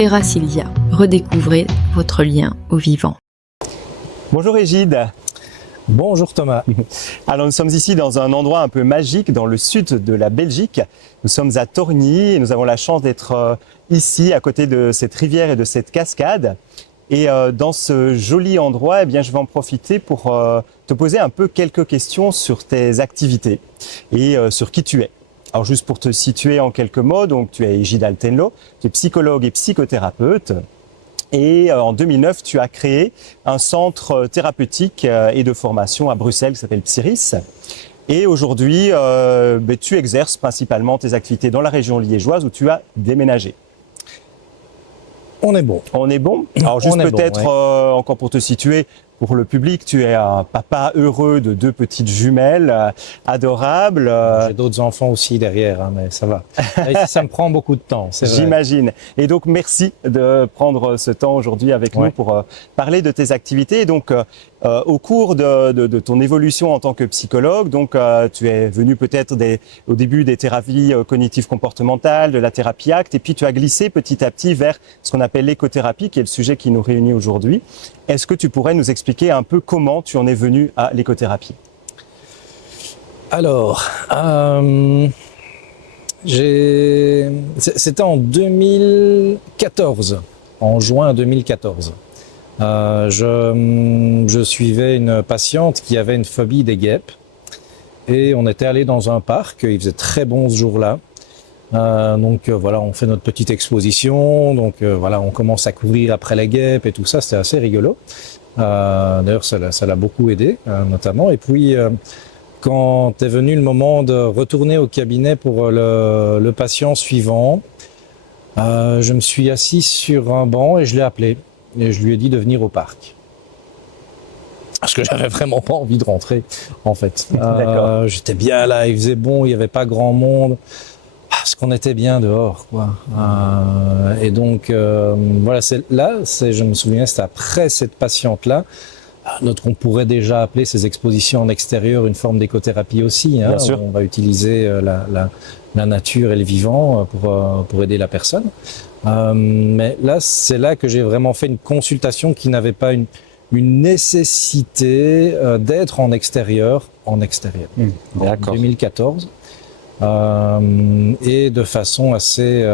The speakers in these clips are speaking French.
Terrasilia, redécouvrez votre lien au vivant. Bonjour Égide. Bonjour Thomas. Alors nous sommes ici dans un endroit un peu magique dans le sud de la Belgique. Nous sommes à Torgny et nous avons la chance d'être ici à côté de cette rivière et de cette cascade. Et dans ce joli endroit, eh bien, je vais en profiter pour te poser un peu quelques questions sur tes activités et sur qui tu es. Alors juste pour te situer en quelques mots, donc tu es Égide Altenlo, tu es psychologue et psychothérapeute. Et en 2009, tu as créé un centre thérapeutique et de formation à Bruxelles qui s'appelle Psyris. Et aujourd'hui, tu exerces principalement tes activités dans la région liégeoise où tu as déménagé. On est bon. On est bon. Alors juste peut-être encore pour te situer, pour le public, tu es un papa heureux de 2 petites jumelles adorables. J'ai d'autres enfants aussi derrière, hein, mais ça va. Et ça me prend beaucoup de temps, c'est vrai. J'imagine. Et donc merci de prendre ce temps aujourd'hui avec nous pour parler de tes activités. Donc au cours de ton évolution en tant que psychologue, donc tu es venu peut-être au début des thérapies cognitives comportementales, de la thérapie ACT, et puis tu as glissé petit à petit vers ce qu'on appelle l'écothérapie, qui est le sujet qui nous réunit aujourd'hui. Est-ce que tu pourrais nous expliquer un peu comment tu en es venu à l'écothérapie? Alors, c'était en 2014, en juin 2014. Je suivais une patiente qui avait une phobie des guêpes et on était allé dans un parc, il faisait très bon ce jour-là. Voilà, on fait notre petite exposition, voilà, on commence à courir après les guêpes et tout ça, c'était assez rigolo. D'ailleurs, ça l'a beaucoup aidé, notamment. Et puis, quand est venu le moment de retourner au cabinet pour le patient suivant, je me suis assis sur un banc et je l'ai appelé. Et je lui ai dit de venir au parc. Parce que j'avais vraiment pas envie de rentrer, en fait. J'étais bien là, il faisait bon, il n'y avait pas grand monde. Parce qu'on était bien dehors, quoi. Et donc, voilà, je me souviens, c'était après cette patiente-là, on pourrait déjà appeler ces expositions en extérieur une forme d'écothérapie aussi. Hein, bien sûr. on va utiliser la nature et le vivant pour aider la personne. Mais là, c'est là que j'ai vraiment fait une consultation qui n'avait pas une nécessité d'être en extérieur. En 2014. Et de façon assez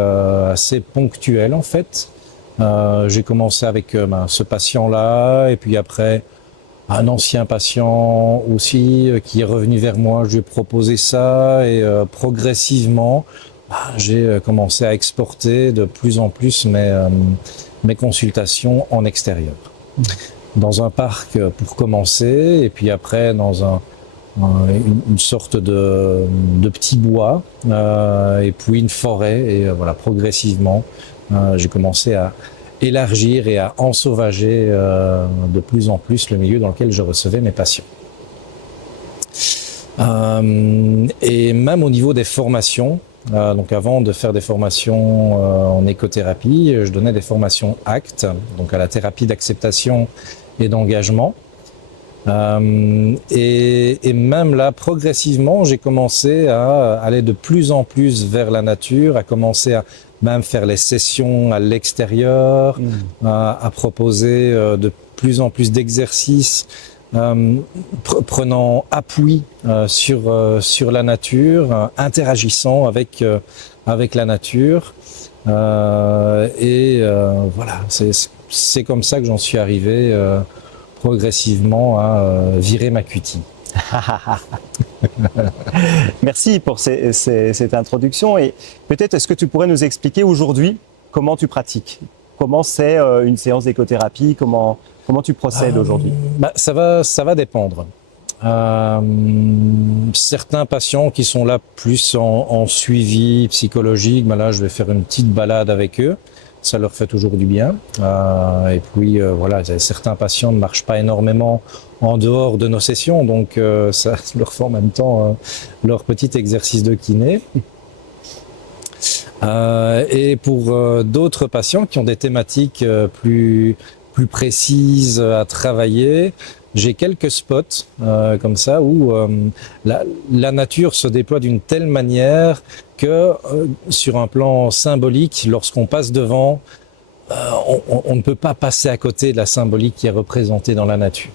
ponctuelle en fait. J'ai commencé avec ce patient-là et puis après un ancien patient aussi qui est revenu vers moi. Je lui ai proposé ça et progressivement j'ai commencé à exporter de plus en plus mes consultations en extérieur. Dans un parc pour commencer et puis après dans une sorte de petit bois et puis une forêt et voilà, progressivement j'ai commencé à élargir et à ensauvager de plus en plus le milieu dans lequel je recevais mes patients. Et même au niveau des formations, donc avant de faire des formations en écothérapie, je donnais des formations ACT, donc à la thérapie d'acceptation et d'engagement. Et même là, progressivement, j'ai commencé à aller de plus en plus vers la nature, à commencer à même faire les sessions à l'extérieur, à proposer de plus en plus d'exercices, prenant appui sur la nature, interagissant avec la nature. Voilà, c'est comme ça que j'en suis arrivé progressivement à virer ma cutie. Merci pour cette introduction et peut-être est-ce que tu pourrais nous expliquer aujourd'hui comment tu pratiques? Comment c'est une séance d'écothérapie? Comment tu procèdes aujourd'hui? Ça va dépendre. Certains patients qui sont là plus en suivi psychologique, là je vais faire une petite balade avec eux. Ça leur fait toujours du bien. Et puis voilà, certains patients ne marchent pas énormément en dehors de nos sessions, donc ça leur fait en même temps leur petit exercice de kiné. Et pour d'autres patients qui ont des thématiques plus précises à travailler, j'ai quelques spots comme ça où la nature se déploie d'une telle manière que sur un plan symbolique, lorsqu'on passe devant, on ne peut pas passer à côté de la symbolique qui est représentée dans la nature.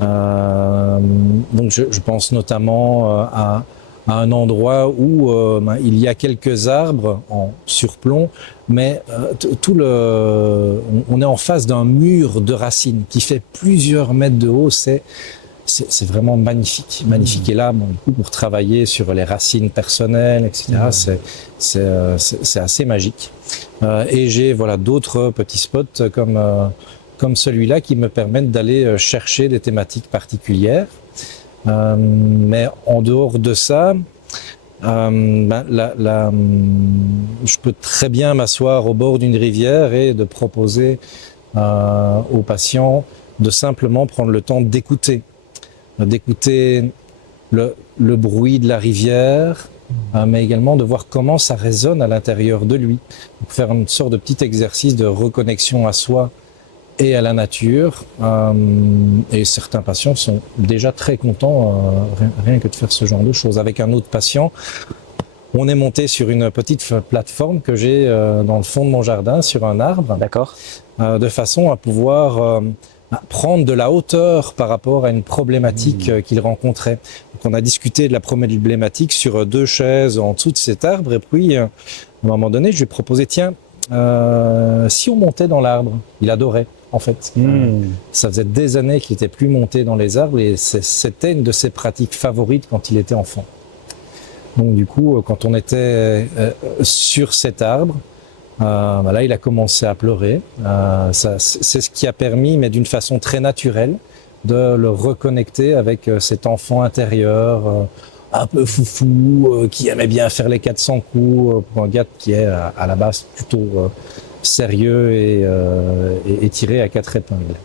Donc je pense notamment à un endroit où il y a quelques arbres en surplomb, mais on est en face d'un mur de racines qui fait plusieurs mètres de haut. C'est vraiment magnifique, magnifique. Et là, du coup, pour travailler sur les racines personnelles, etc., c'est assez magique. Et j'ai d'autres petits spots comme celui-là qui me permettent d'aller chercher des thématiques particulières. Mais en dehors de ça, je peux très bien m'asseoir au bord d'une rivière et de proposer aux patients de simplement prendre le temps d'écouter le bruit de la rivière, mais également de voir comment ça résonne à l'intérieur de lui. Donc faire une sorte de petit exercice de reconnexion à soi et à la nature. Et certains patients sont déjà très contents rien que de faire ce genre de choses. Avec un autre patient, on est monté sur une petite plateforme que j'ai dans le fond de mon jardin, sur un arbre. D'accord. De façon à pouvoir prendre de la hauteur par rapport à une problématique qu'il rencontrait. Donc on a discuté de la problématique sur 2 chaises en dessous de cet arbre, et puis à un moment donné, je lui ai proposé, tiens, si on montait dans l'arbre. Il adorait, en fait. Ça faisait des années qu'il n'était plus monté dans les arbres, et c'était une de ses pratiques favorites quand il était enfant. Donc du coup, quand on était sur cet arbre, là, il a commencé à pleurer. C'est ce qui a permis, mais d'une façon très naturelle, de le reconnecter avec cet enfant intérieur, un peu foufou, qui aimait bien faire les 400 coups, pour un gars qui est à la base plutôt sérieux et tiré à 4 épingles.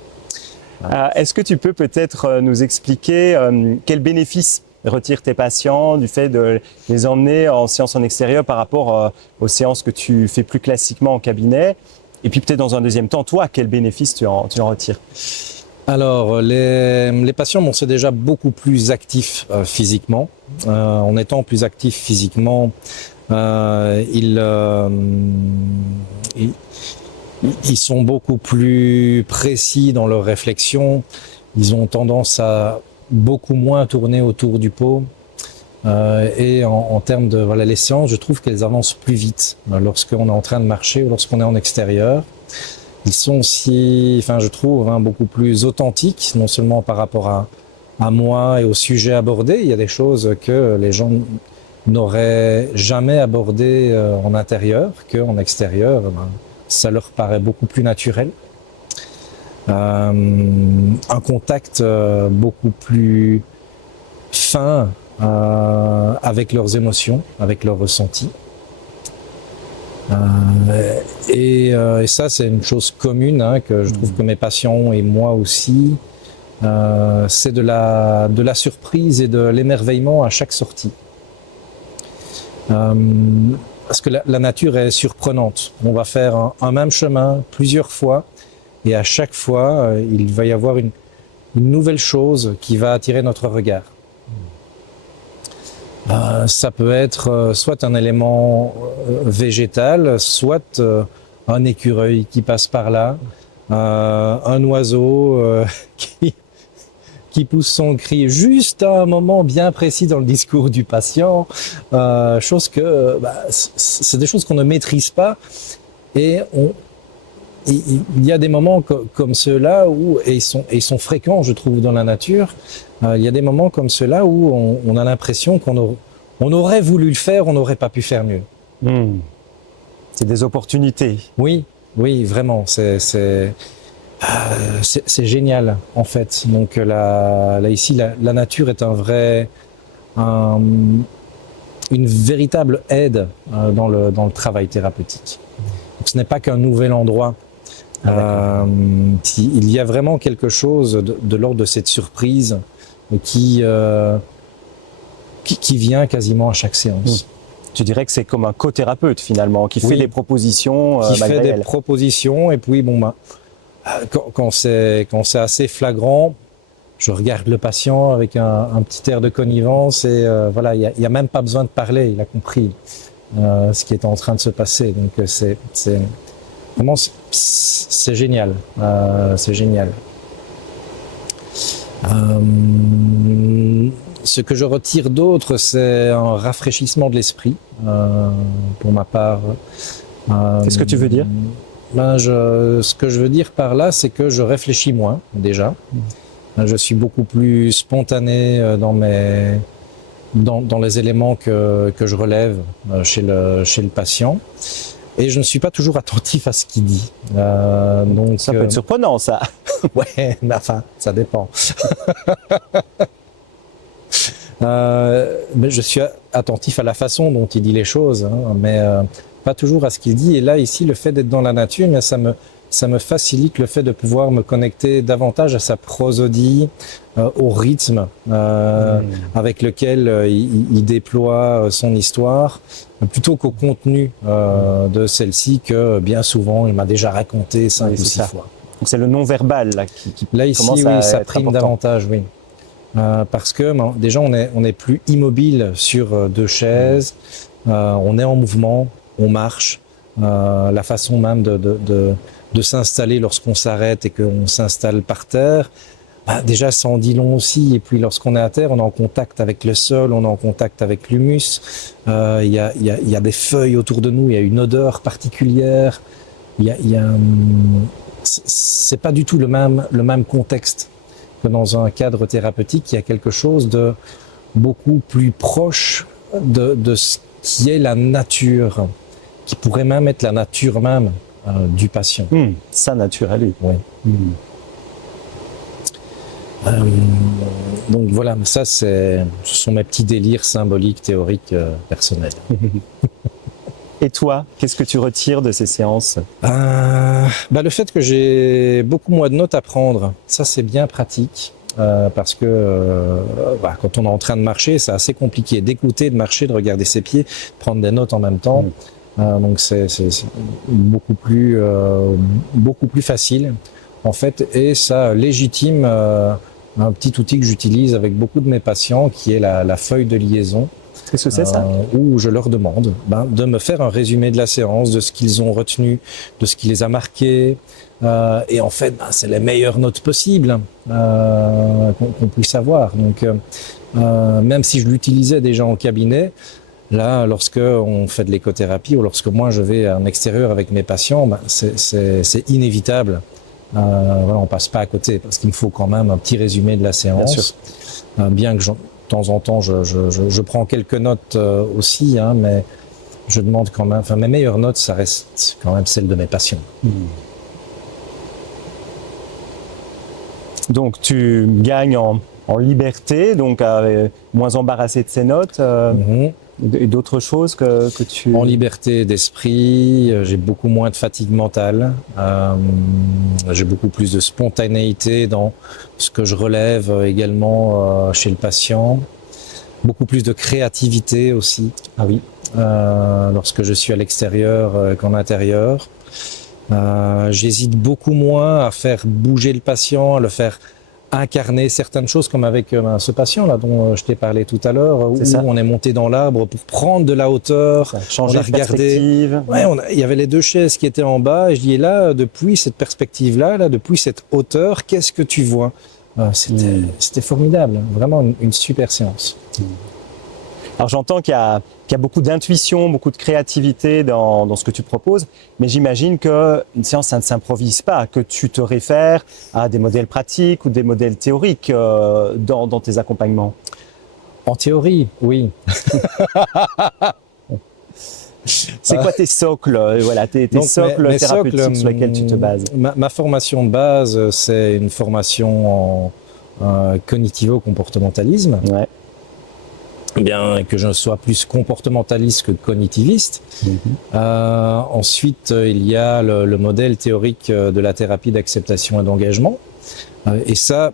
Est-ce que tu peux peut-être nous expliquer quels bénéfices retirent tes patients du fait de les emmener en séance en extérieur par rapport aux séances que tu fais plus classiquement en cabinet? Et puis peut-être dans un deuxième temps, toi, quels bénéfices tu en retires? Alors, les patients c'est déjà beaucoup plus actifs physiquement. En étant plus actifs physiquement, ils sont beaucoup plus précis dans leurs réflexions. Ils ont tendance à beaucoup moins tourner autour du pot. Et en termes de les séances, je trouve qu'elles avancent plus vite lorsqu'on est en train de marcher ou lorsqu'on est en extérieur. Ils sont aussi, je trouve, beaucoup plus authentiques, non seulement par rapport à moi et au sujet abordé. Il y a des choses que les gens n'auraient jamais abordées en intérieur qu'en extérieur. Ça leur paraît beaucoup plus naturel. Un contact beaucoup plus fin avec leurs émotions, avec leurs ressentis. Et ça, c'est une chose commune que je trouve que mes patients ont, et moi aussi. C'est de la surprise et de l'émerveillement à chaque sortie. Parce que la nature est surprenante. On va faire un même chemin plusieurs fois, et à chaque fois, il va y avoir une nouvelle chose qui va attirer notre regard. Ça peut être soit un élément végétal, soit un écureuil qui passe par là, un oiseau qui pousse son cri juste à un moment bien précis dans le discours du patient, chose que c'est des choses qu'on ne maîtrise pas, et il y a des moments comme ceux-là où, et ils sont fréquents, je trouve, dans la nature. Il y a des moments comme ceux-là où on a l'impression on aurait voulu le faire, on n'aurait pas pu faire mieux. C'est des opportunités. Oui, vraiment. C'est génial, en fait. Donc là ici, la nature est une véritable aide dans le travail thérapeutique. Donc, ce n'est pas qu'un nouvel endroit. Il y a vraiment quelque chose de l'ordre de cette surprise qui vient quasiment à chaque séance. Tu dirais que c'est comme un co-thérapeute finalement, qui fait des propositions. Qui fait des propositions, et puis quand c'est assez flagrant, je regarde le patient avec un petit air de connivence, et il n'y a même pas besoin de parler, il a compris ce qui est en train de se passer. Donc Vraiment, c'est génial. C'est génial. Ce que je retire d'autre, c'est un rafraîchissement de l'esprit, pour ma part. Qu'est-ce que tu veux dire? Ce que je veux dire par là, c'est que je réfléchis moins, déjà. Je suis beaucoup plus spontané dans les éléments que je relève chez le patient. Et je ne suis pas toujours attentif à ce qu'il dit. Donc, ça peut être surprenant, ça. Ouais, mais enfin, ça dépend. Mais je suis attentif à la façon dont il dit les choses, hein, mais pas toujours à ce qu'il dit. Et là, ici, le fait d'être dans la nature, mais ça me facilite le fait de pouvoir me connecter davantage à sa prosodie, au rythme avec lequel il déploie son histoire, plutôt qu'au contenu de celle-ci que bien souvent il m'a déjà raconté 5 ou 6 fois. Donc c'est le non-verbal là, qui là ici, commence oui, à ça être prime important. davantage, oui. Parce que déjà on est plus immobile sur 2 chaises, on est en mouvement, on marche, la façon même de s'installer lorsqu'on s'arrête et qu'on s'installe par terre, déjà ça en dit long aussi. Et puis lorsqu'on est à terre, on est en contact avec le sol, on est en contact avec l'humus, il y a des feuilles autour de nous, il y a une odeur particulière, c'est pas du tout le même contexte que dans un cadre thérapeutique. Il y a quelque chose de beaucoup plus proche de ce qui est la nature, qui pourrait même être la nature même du patient. Sa nature à lui. Oui. Donc voilà, ça ce sont mes petits délires symboliques, théoriques, personnels. Et toi, qu'est-ce que tu retires de ces séances? Le fait que j'ai beaucoup moins de notes à prendre, ça c'est bien pratique. Parce que quand on est en train de marcher, c'est assez compliqué d'écouter, de marcher, de regarder ses pieds, de prendre des notes en même temps. Donc c'est beaucoup plus facile en fait, et ça légitime un petit outil que j'utilise avec beaucoup de mes patients, qui est la feuille de liaison. Qu'est-ce que c'est ça? Où je leur demande de me faire un résumé de la séance, de ce qu'ils ont retenu, de ce qui les a marqués. Et en fait, c'est les meilleures notes possibles qu'on puisse avoir. Donc, même si je l'utilisais déjà en cabinet, là, lorsque on fait de l'écothérapie ou lorsque moi je vais en extérieur avec mes patients, c'est inévitable. Voilà, on passe pas à côté parce qu'il me faut quand même un petit résumé de la séance. Bien sûr. Bien que de temps en temps, je prends quelques notes aussi, hein, mais je demande quand même. Enfin, mes meilleures notes, ça reste quand même celles de mes patients. Donc tu gagnes en liberté, donc moins embarrassé de ces notes, et d'autres choses que tu... En liberté d'esprit, j'ai beaucoup moins de fatigue mentale, j'ai beaucoup plus de spontanéité dans ce que je relève également chez le patient, beaucoup plus de créativité aussi. Ah oui. Lorsque je suis à l'extérieur qu'en intérieur. J'hésite beaucoup moins à faire bouger le patient, à le faire incarner certaines choses, comme avec ce patient là dont je t'ai parlé tout à l'heure, où on est monté dans l'arbre pour prendre de la hauteur, changer de perspective. Ouais, il y avait les 2 chaises qui étaient en bas, et je dis, et là, depuis cette perspective-là, depuis cette hauteur, qu'est-ce que tu vois? C'était formidable, vraiment une super séance. Alors j'entends qu'il y a beaucoup d'intuition, beaucoup de créativité dans ce que tu proposes, mais j'imagine qu'une séance, ça ne s'improvise pas, que tu te réfères à des modèles pratiques ou des modèles théoriques dans tes accompagnements. En théorie, oui. C'est quoi tes socles, voilà, tes socles mes thérapeutiques socles, sur lesquels tu te bases? Ma formation de base, c'est une formation en cognitivo-comportementalisme. Ouais. Bien que je sois plus comportementaliste que cognitiviste. Ensuite, il y a le modèle théorique de la thérapie d'acceptation et d'engagement. Et ça,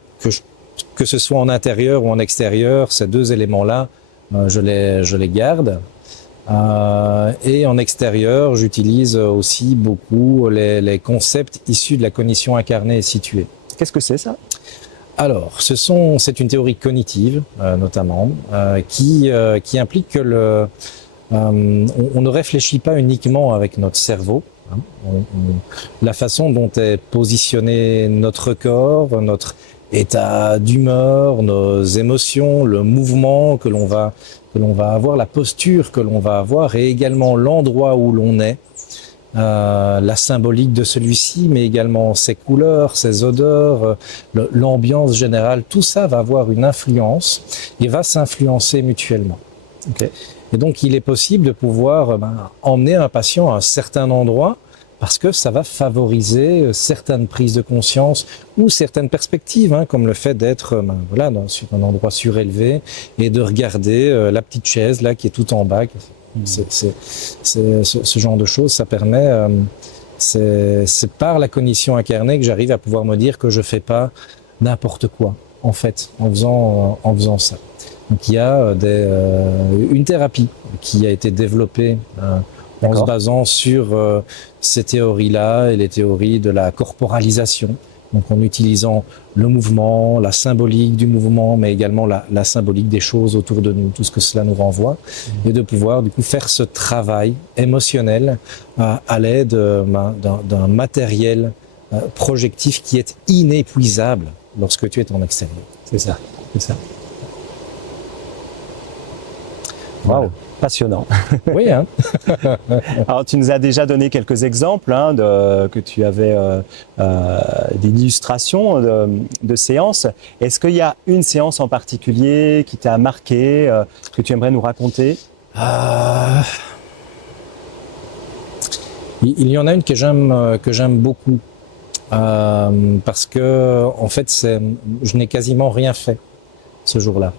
que ce soit en intérieur ou en extérieur, ces 2 éléments-là, je les garde. Et en extérieur, j'utilise aussi beaucoup les concepts issus de la cognition incarnée et située. Qu'est-ce que c'est ça? Alors, c'est une théorie cognitive, notamment, qui implique que on ne réfléchit pas uniquement avec notre cerveau, hein. La façon dont est positionné notre corps, notre état d'humeur, nos émotions, le mouvement que l'on va avoir, la posture que l'on va avoir et également l'endroit où l'on est, la symbolique de celui-ci, mais également ses couleurs, ses odeurs, l'ambiance générale, tout ça va avoir une influence et va s'influencer mutuellement. Ok. Et donc il est possible de pouvoir emmener un patient à un certain endroit parce que ça va favoriser certaines prises de conscience ou certaines perspectives, hein, comme le fait d'être sur un endroit surélevé et de regarder la petite chaise là qui est tout en bas. Ce genre de choses, ça permet, c'est par la cognition incarnée que j'arrive à pouvoir me dire que je fais pas n'importe quoi, en fait, en faisant ça. Donc il y a une thérapie qui a été développée en se basant sur ces théories-là et les théories de la corporalisation. Donc en utilisant le mouvement, la symbolique du mouvement, mais également la symbolique des choses autour de nous, tout ce que cela nous renvoie, et de pouvoir du coup faire ce travail émotionnel à l'aide d'un matériel projectif qui est inépuisable lorsque tu es en extérieur. C'est ça, c'est ça. Waouh, passionnant. Oui, hein. Alors, tu nous as déjà donné quelques exemples que tu avais d'illustrations de séances. Est-ce qu'il y a une séance en particulier qui t'a marqué, que tu aimerais nous raconter? Il y en a une que j'aime beaucoup parce que en fait je n'ai quasiment rien fait ce jour-là.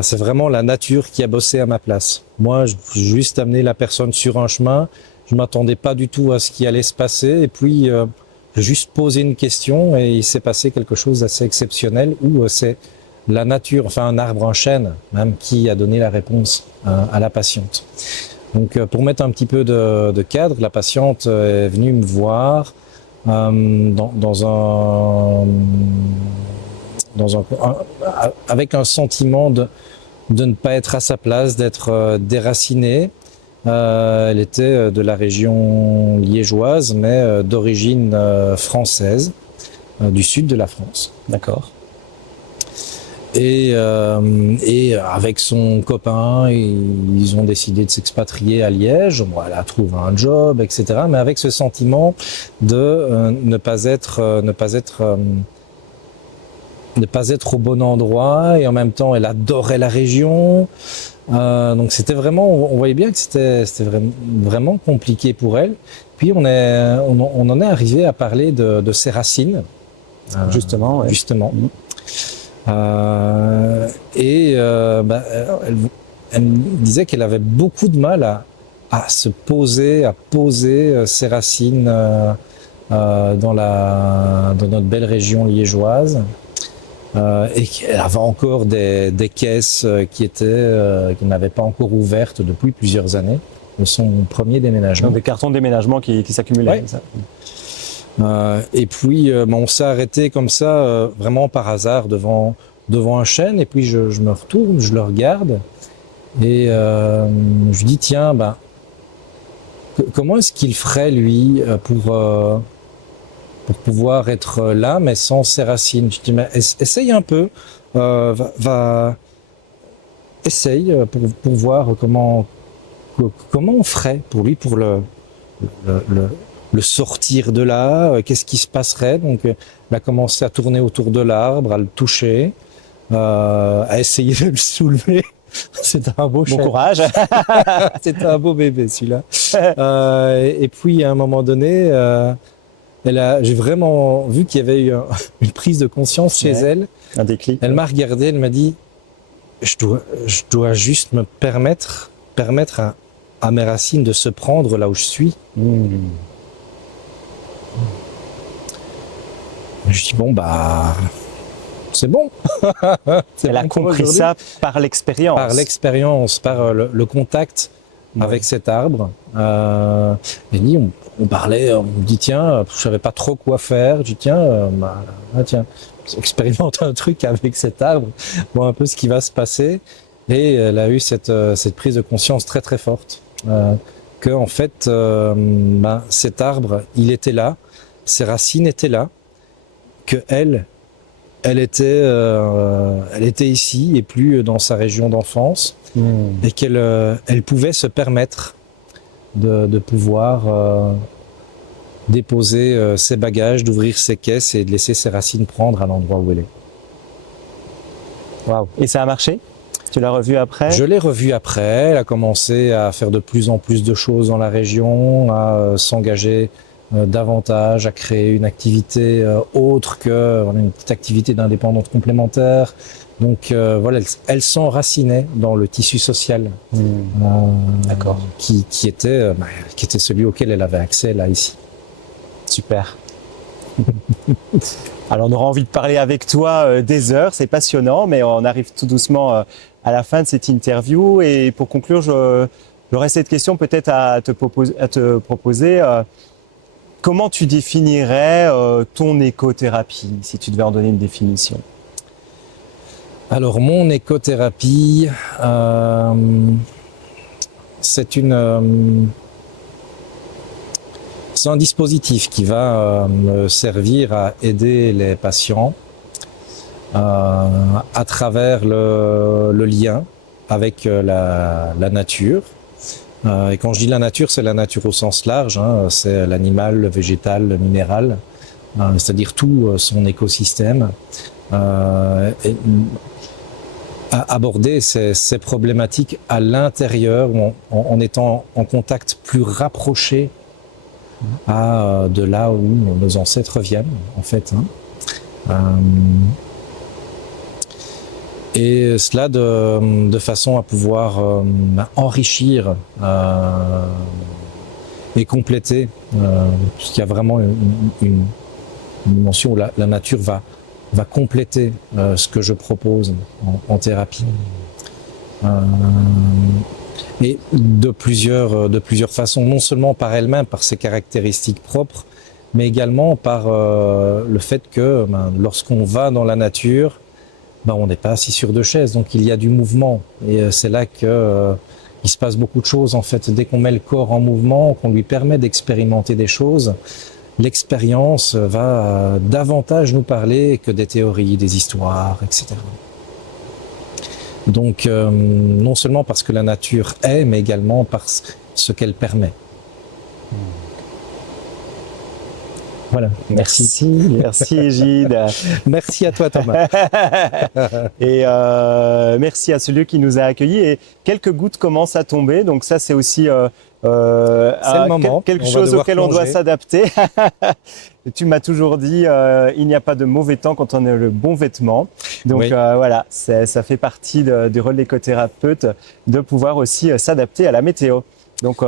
C'est vraiment la nature qui a bossé à ma place. Moi, j'ai juste amené la personne sur un chemin. Je m'attendais pas du tout à ce qui allait se passer. Et puis, j'ai juste posé une question et il s'est passé quelque chose d'assez exceptionnel où c'est la nature, enfin un arbre, un chêne même, qui a donné la réponse à la patiente. Donc, pour mettre un petit peu de cadre, la patiente est venue me voir avec un sentiment de ne pas être à sa place, d'être déracinée. Elle était de la région liégeoise, mais d'origine française, du sud de la France. D'accord. Et avec son copain, ils ont décidé de s'expatrier à Liège. Bon, elle a trouvé un job, etc. Mais avec ce sentiment de ne pas être au bon endroit, et en même temps elle adorait la région, donc c'était vraiment, on voyait bien que c'était vraiment compliqué pour elle. Puis on en est arrivé à parler de ses racines, Justement, ouais. Elle me disait qu'elle avait beaucoup de mal à poser ses racines dans notre belle région liégeoise. Et qu'elle avait encore des caisses qui n'avaient pas encore ouvertes depuis plusieurs années de son premier déménagement. Des cartons de déménagement qui s'accumulaient. Ouais. Et puis on s'est arrêté comme ça vraiment par hasard devant un chêne, et puis je me retourne, je le regarde et je dis tiens, comment est-ce qu'il ferait lui pour pouvoir être là, mais sans ses racines. Je dis, mais essaye un peu, essaye pour voir comment on ferait pour lui, pour le sortir de là, qu'est-ce qui se passerait. Donc, elle a commencé à tourner autour de l'arbre, à le toucher, à essayer de le soulever. C'était un beau chien. Bon courage. C'était un beau bébé, celui-là. Et puis, à un moment donné, j'ai vraiment vu qu'il y avait eu une prise de conscience chez elle. Un déclic. Elle m'a regardé, elle m'a dit, je dois juste me permettre à mes racines de se prendre là où je suis. Je dis c'est bon. Elle a compris ça par l'expérience. Par l'expérience, par le contact avec cet arbre. Elle dit, on parlait, on me dit tiens, je savais pas trop quoi faire. Je dis tiens, expérimente un truc avec cet arbre, voir un peu ce qui va se passer. Et elle a eu cette prise de conscience très très forte. que en fait, cet arbre, il était là, ses racines étaient là, que elle était ici et plus dans sa région d'enfance, et elle pouvait se permettre de pouvoir déposer ses bagages, d'ouvrir ses caisses et de laisser ses racines prendre à l'endroit où elle est. Waouh. Et ça a marché? Tu l'as revue après? Je l'ai revue après. Elle a commencé à faire de plus en plus de choses dans la région, à s'engager davantage, à créer une activité autre que une petite activité d'indépendante complémentaire. Donc voilà, elle s'enracinait dans le tissu social D'accord. qui était celui auquel elle avait accès là, ici. Super. Alors on aura envie de parler avec toi des heures, c'est passionnant, mais on arrive tout doucement à la fin de cette interview. Et pour conclure, j'aurais cette question peut-être à te proposer. Comment tu définirais ton écothérapie, si tu devais en donner une définition? Alors mon écothérapie, c'est un dispositif qui va me servir à aider les patients à travers le lien avec la nature. Et quand je dis la nature, c'est la nature au sens large, hein, c'est l'animal, le végétal, le minéral, c'est-à-dire tout son écosystème. Et aborder ces problématiques à l'intérieur, en étant en contact plus rapproché de là où nos ancêtres viennent, en fait. Et cela de façon à pouvoir enrichir et compléter, puisqu'il y a vraiment une dimension où la nature va compléter ce que je propose en thérapie. Et de plusieurs façons, non seulement par elle-même, par ses caractéristiques propres, mais également par le fait que lorsqu'on va dans la nature, on n'est pas assis sur deux chaises, donc il y a du mouvement. Et c'est là que il se passe beaucoup de choses en fait. Dès qu'on met le corps en mouvement, qu'on lui permet d'expérimenter des choses, l'expérience va davantage nous parler que des théories, des histoires, etc. Donc, non seulement parce que la nature est, mais également par ce qu'elle permet. Voilà, merci. Merci Égide. Merci à toi Thomas. Et merci à celui qui nous a accueillis. Et quelques gouttes commencent à tomber, donc ça c'est aussi le moment. quelque chose auquel on doit s'adapter. Tu m'as toujours dit, il n'y a pas de mauvais temps quand on a le bon vêtement. Donc oui. voilà, ça fait partie du rôle d'écothérapeute de pouvoir aussi s'adapter à la météo. Donc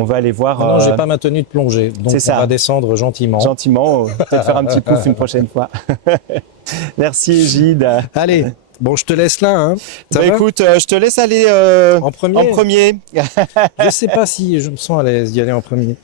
on va aller voir. Non, j'ai pas ma tenue de plongée, donc on va descendre gentiment. Gentiment, peut-être faire un petit pouf une prochaine fois. Merci Égide. Allez, bon, je te laisse là. Hein. Écoute, je te laisse aller en premier. En premier. Je sais pas si je me sens à l'aise d'y aller en premier.